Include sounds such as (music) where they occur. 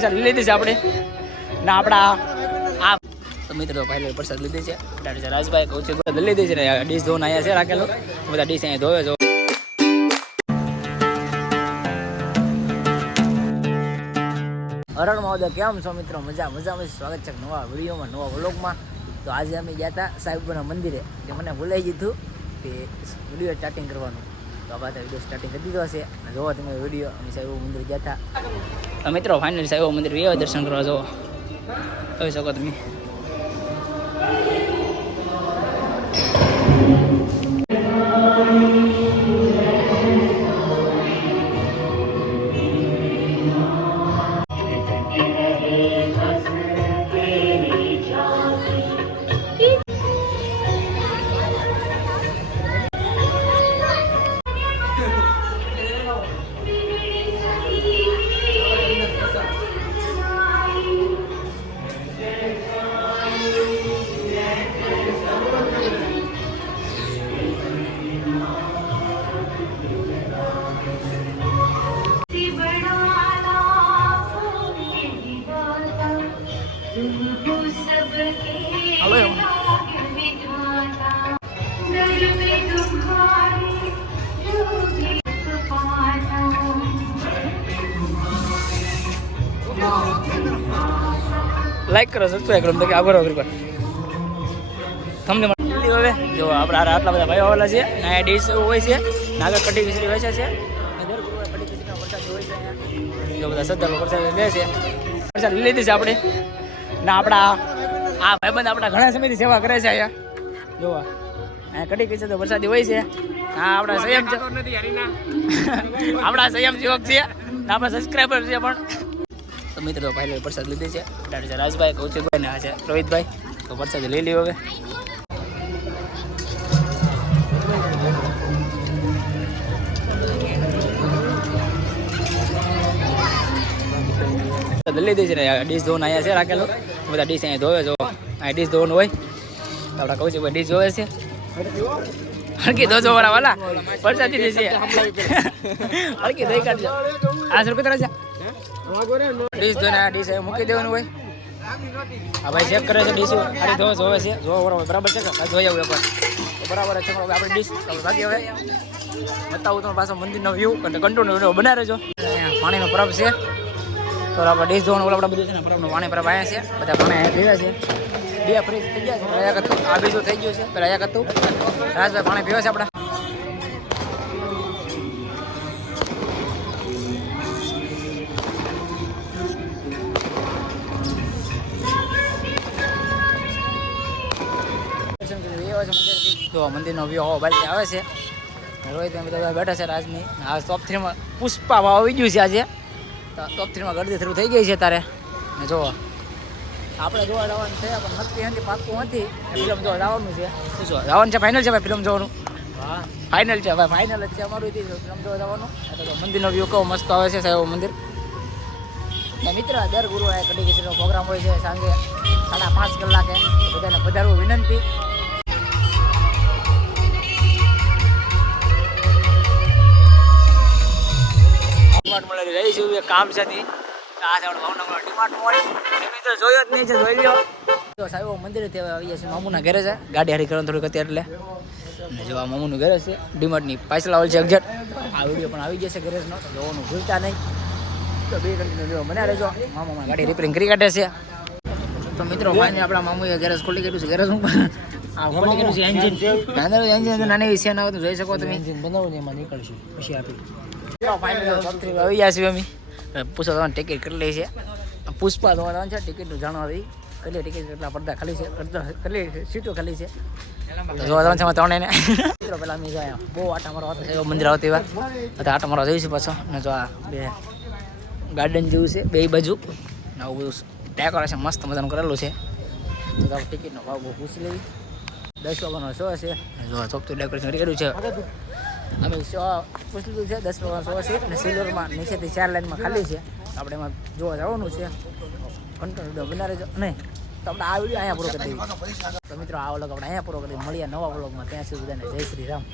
પ્રસાદ લીધી છે આપણે. ને આપણા આ મિત્રો ભાઈ પ્રસાદ લીધી છે. ડાક્ટર રાજભાઈ કહું છું લીધી છે ને ડીશ ધોન અહીંયા છે રાખેલો. બધા ડીશ અહીંયા ધોવે છે. હરણ મહોદય, કેમ છો મિત્રો? મજા મજામાં સ્વાગત છે નવા વિડીયોમાં, નવા વ્લોગમાં. તો આજે અમે ગયા હતા સાહેબના મંદિરે જે મને ભૂલાઈ ગયું કે વીડિયો સ્ટાર્ટિંગ કરવાનું. તો બધા વીડિયો સ્ટાર્ટિંગ કરી દીધો હશે જોવો તમે વીડિયો અમે સાહેબ મંદિર ગયા હતા. તો મિત્રો ફાઇનલ સાહેબ મંદિર એવા દર્શન કરવા જોવો જોઈ શકો તમે. લાઈક કરો સબસ્ક્રાઈબ કરો તો કે આભાર વગર તમને હવે. જો આપણા આટલા બધા ભાઈઓ આવેલા છે ને આ ડીશ હોય છે ને આગળ કટી ખીચડી વેચે છે જો બધા સદ્ધર પ્રસાદ લે છે. પ્રસાદ લઈ લીધી છે આપણે. ને આપણા આ ભાઈબંધ આપણા ઘણા સમયથી સેવા કરે છે અહીંયા. જોવા અહીંયા કટી ખીચડી તો વરસાદી હોય છે. હા આપણા સંયમ (laughs) આપણા સંયમ યુવક છે. આપણા સબસ્ક્રાઈબર છે પણ. તો મિત્રો પહેલે પ્રસાદ લીધી છે. છે રાજભાઈ, કૌશિકભાઈ ને આ છે રોહિતભાઈ તો પ્રસાદ લઈ લ્યો હવે. લીધી છે ને ડીશ ધોન અહીંયા છે રાખેલો. બધા ડીશ અહીંયા ધોવે જો આ ડીશ ધોવાનું હોય. તો આપણા કૌશિકભાઈ ડીશ ધોવે છે. હરકી ધોજો વાળા વાલા. પરસાદી છે. હરકી દઈ કાઢજો. આ સરખું તરા છે. ડીશ ધોને આ ડીશ મૂકી દેવાનું હોય. આ ભાઈ ચેક કરે છે ડીશ ખાલી ધો જોવે છે. જો, બરાબર બરાબર છે કે? જોઈ આવું એકવાર. બરાબર છે આપણે ડીશ બાકી હવે. બતાવું તમને પાછો મંદિરનો વ્યૂ અને કંટ્રોલનો વીડિયો બનાવી રહેજો. પાણીનો પરબ છે. તો આપણે ડીશ ધોવાનું ઓલા આપણે બધું છે ને પરબનું પાણી પરબ આવ્યા છે. બધા પાણી અહીંયા પીવા છે. બે ફ્રીજ થઈ ગયા છે. રહ્યા કરતું આ બીજું થઈ ગયું છે. રહ્યા કરતું રાજભાઈ પાણી પીવે છે આપણા. એવા છે મંદિરથી. તો મંદિરનો વ્યૂ હવા બાજુ આવે છે. રોહિત બધા બેઠા છે રાજની. આ ટોપ થ્રીમાં પુષ્પા ભાવ આવી ગયું છે આજે. તો ટોપ થ્રીમાં ગરદી થ્રુ થઈ ગઈ છે તારે. ને જુઓ આપણે જોવા જવાનું છે પણ નક્કી નથી પાક્કું નથી. ફિલ્મ જોવા જવાનું છે. શું શું જવાનું છે ફાઇનલ છે ભાઈ ફિલ્મ જોવાનું. ફાઇનલ છે ભાઈ ફાઇનલ જ છે અમારું ફિલ્મ જોવા જવાનું. તો મંદિરનો વ્યૂ કેવો મસ્ત આવે છે સાહેબ મંદિર. ને મિત્ર દર ગુરુવારે કડી ખીચડીનો પ્રોગ્રામ હોય છે સાંજે સાડા પાંચ કલાકે. બધાને પધારવું વિનંતી. ડિમાર્ટ મળે રહી છું એ કામ છે તી. આ છે એ મિત્રો જોયો જ નહીં છે જોઈ લ્યો. તો સાહેબ મંદિરે તે આવી છીએ મામુના ઘરે છે. ગાડી હારી કરવાનું થોડીક અત્યારે એટલે. જો આ મામુનું ઘરે છે ડિમાર્ટની પાછળ આવેલ છે એક્ઝેક્ટ આ વીડિયો પણ આવી જશે ગેરેજનો જોવાનું ભૂલતા નહીં. તો બે કન્ટિન્યુ મને રહેજો. મામા ગાડી રિપેરિંગ કરી કાઢે છે. તો મિત્રો ફાઇનલી આપણા મામુએ ગેરેજ ખોલી કાઢ્યું છે. ગેરેજ છે એન્જિન નાની ના જોઈ શકો તમે. એન્જિન બનાવો ને એમાં નીકળશું. પછી આપી. આવી છીએ અમે. પૂછો તમારે ટિકિટ કેટલી છે? પુષ્પા જોવા છે ટિકિટનું જાણવા આવી. કેટલી ટિકિટ કેટલા પડદા ખાલી છે. કેટલી સીટો ખાલી છે. જોવા જવાનું છે અમારે ત્રણેયને. મિત્રો અમે ગયા. બહુ આટા મારો હતા. એવો મંદિર આવતી વાર બધા આટા મારવા જઈશું પાછો. ને જો આ બે ગાર્ડન જેવું છે બે બાજુ. ને આવું બધું ડેકોરેશન મસ્ત મજાનું કરેલું છે. તો ટિકિટનો ભાવ બહુ પૂછી લેવી દસ વાગ્યાનો શો છે જો ચોકતું ડેકોરેશન કર્યું છે. અમે શો પૂછી લીધું છે દસ વાગ્યાનો શો છે અને સિલ્વરમાં નીચેથી ચાર લાઈનમાં ખાલી છે. આપણે એમાં જોવા જવાનું છે. વીડિયો બનાવે છે. નહીં તો આપણે આ વીડિયો અહીંયા પૂરો કરી દઈએ. તો મિત્રો, આ વ્લોગ આપણે અહીંયા પૂરો કરી મળીએ નવા વ્લોગમાં ત્યાં સુધી બધાને જય શ્રી રામ.